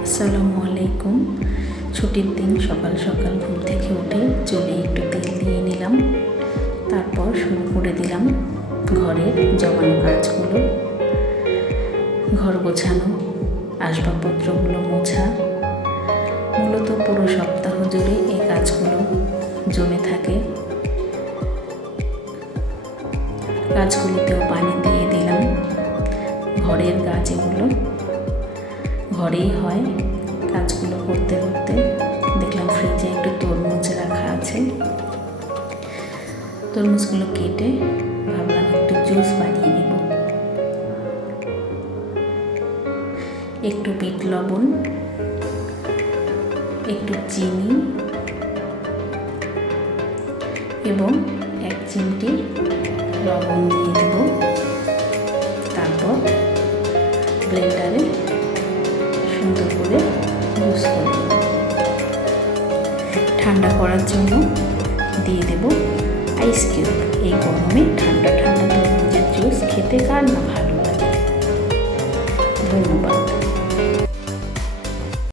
আসসালামু আলাইকুম। ছুটির দিন সকাল সকাল ঘুম থেকে উঠে চুলে একটু তেল দিয়ে নিলাম। তারপর শুরু করে দিলাম ঘরের জমানো কাজগুলো, ঘর গোছানো, আসবাবপত্রগুলো মোছা। মূলত পুরো সপ্তাহ জুড়ে এই কাজগুলো জমে থাকে। গাছগুলোতেও পানি দিয়ে দিলাম। ঘরের গাছ এগুলো ঘরেই হয়। কাজগুলো করতে করতে দেখলাম ফ্রিজে একটু তরমুজ রাখা আছে। তরমুজগুলো কেটে ভাবলাম একটু জুস বানিয়ে নেব। একটু বিট লবণ, একটু চিনি এবং 1 চিমটি লবণ দিয়ে দেব। তারপর ব্লেন্ডারে সুন্দর করে জুস করে দেব। ঠান্ডা করার জন্য দিয়ে দেব আইস কিউব। এই গরমে ঠান্ডা ঠান্ডা তরমুজের জুস খেতে কার না ভালো লাগে। ধন্যবাদ।